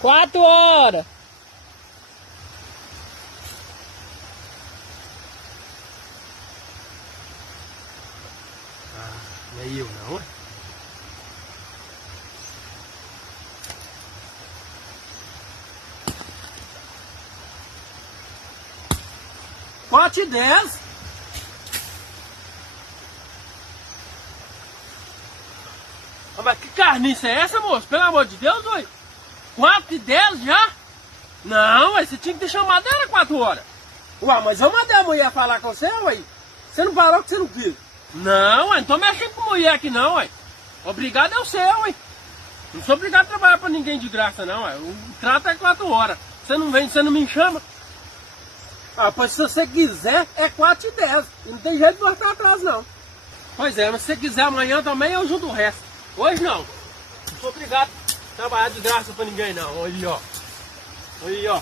4 horas. Não é eu não, ué. R$4,10. Mas que carniça é essa, moço? Pelo amor de Deus, ué. 4,10 já? Não, ué, você tinha que ter chamado ela 4 horas. Ué, mas eu mandei a mulher falar com você, ué. Você não parou que você não quis. Não, ué, não tô mexendo com mulher aqui não, ué. Obrigado é o seu, ué. Não sou obrigado a trabalhar pra ninguém de graça, não, ué. O trato é 4 horas. Você não vem, você não me chama. Ah, pois se você quiser, é 4,10. E não tem jeito de voltar atrás, não. Pois é, mas se você quiser amanhã também, eu junto o resto. Hoje não. Não sou obrigado a trabalhar de graça pra ninguém, não. Aí, ó. Aí, ó.